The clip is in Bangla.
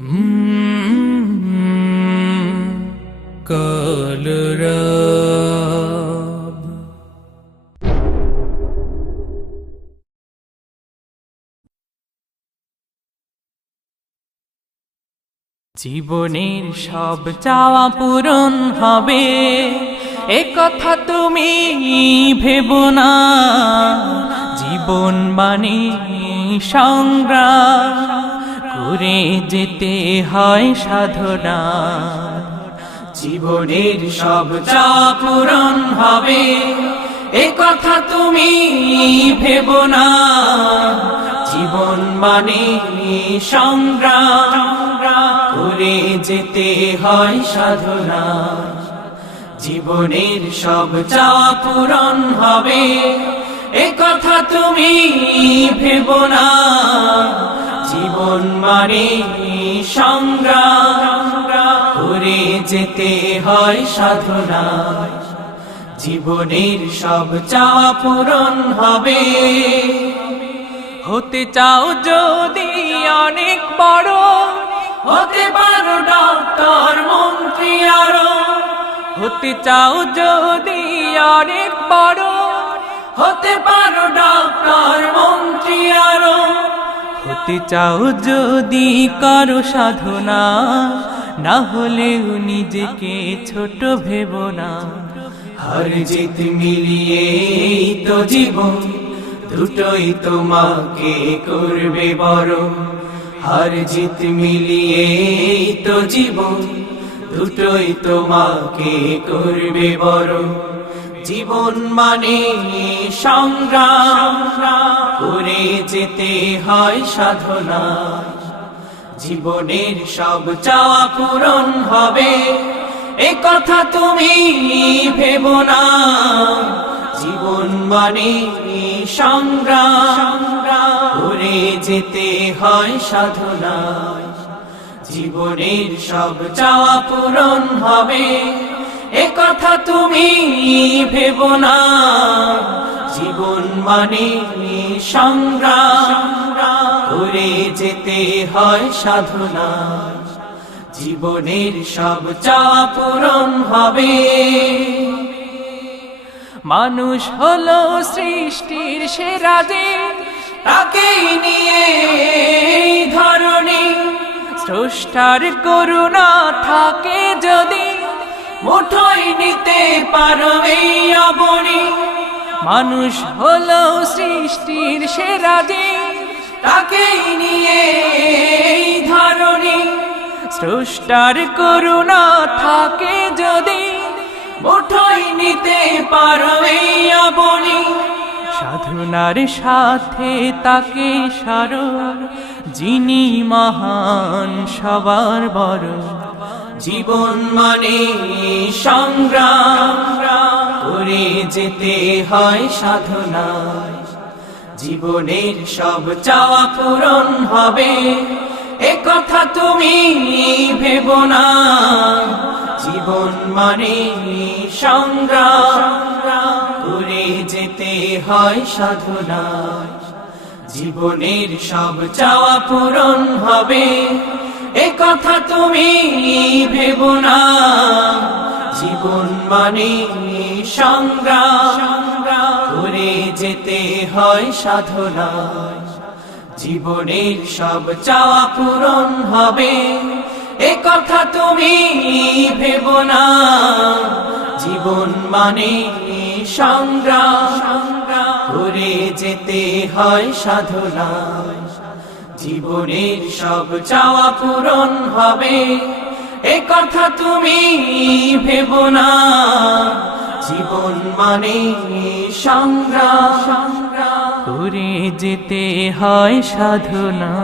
কলরব জীবনের সব চাওয়া পূরণ হবে এ কথা তুমি ভেবো না। জীবন মানে সংগ্রাম করে যেতে হয় সাধনা। জীবনের সব চাওয়া পূরণ হবে এ কথা তুমি ভেবো না। জীবন মানে সংগ্রাম করে যেতে হয় সাধনা। জীবনের সব চাওয়া পূরণ হবে এ কথা তুমি ভেবো না। জীবন মানে সংগ্রাম করে যেতে হয় সাধনা। জীবনের সব চাওয়া পূরণ হবে। হতে চাও যদি অনেক বড়, হতে পারো ডক্টর মন্ত্রী আরো। হতে চাও যদি অনেক বড়, হতে পারো ডক্টর মন্ত্রী আরো। হতে চাও যদি করো সাধনা, না হলেও নিজেকে ছোট ভেবো না। হার জিত মিলিয়ে তো জীবন, দুটোই তোমাকে করবে বড়। হার জিত মিলিয়ে তো জীবন, দুটোই তোমাকে করবে বড়। জীবন মানে সংগ্রাম করে যেতে হয় সাধনা। জীবনের সব চাওয়া পূরণ হবে এ কথা তুমি ভেবো না। জীবন মানে সংগ্রাম করে যেতে হয় সাধনা। জীবনের সব চাওয়া পূরণ হবে এ কথা তুমি ভেবো না। জীবন মানে সংগ্রাম করে যেতে হয় সাধনা। জীবনের সব চাওয়া পূরণ হবে। মানুষ হলো সৃষ্টির সেরা যে, তাকেই নিয়ে এই ধরনী। স্রষ্টার করুণা থাকে যদি, মুঠোয় নিতে পারো এই অবনী। মানুষ হলো সৃষ্টির সেরা যে, তাকেই নিয়ে এই ধরনী। স্রষ্টার করুণা থাকে যদি, মুঠোয় নিতে পারো এই অবনী। সাধনার সাথে তাকে স্মরণ, যিনি মহান সবার বড়। জীবন মানে সংগ্রাম করে যেতে হয় সাধনা। জীবনের সব চাওয়া পূরণ হবে এ কথা তুমি ভেবো না। জীবন মানে সংগ্রাম করে যেতে হয় সাধনা। জীবনের সব চাওয়া পূরণ হবে এ কথা তুমি ভেবো না। জীবন মানে সংগ্রাম করে যেতে হয় সাধনা। জীবনের সব চাওয়া পূরণ হবে এ কথা তুমি ভেবো না। জীবন মানে সংগ্রাম করে যেতে হয় সাধনা। জীবনের সব চাওয়া পূরণ হবে এ কথা তুমি ভেবো না। জীবন মানে সংগ্রাম করে যেতে হয় সাধনা।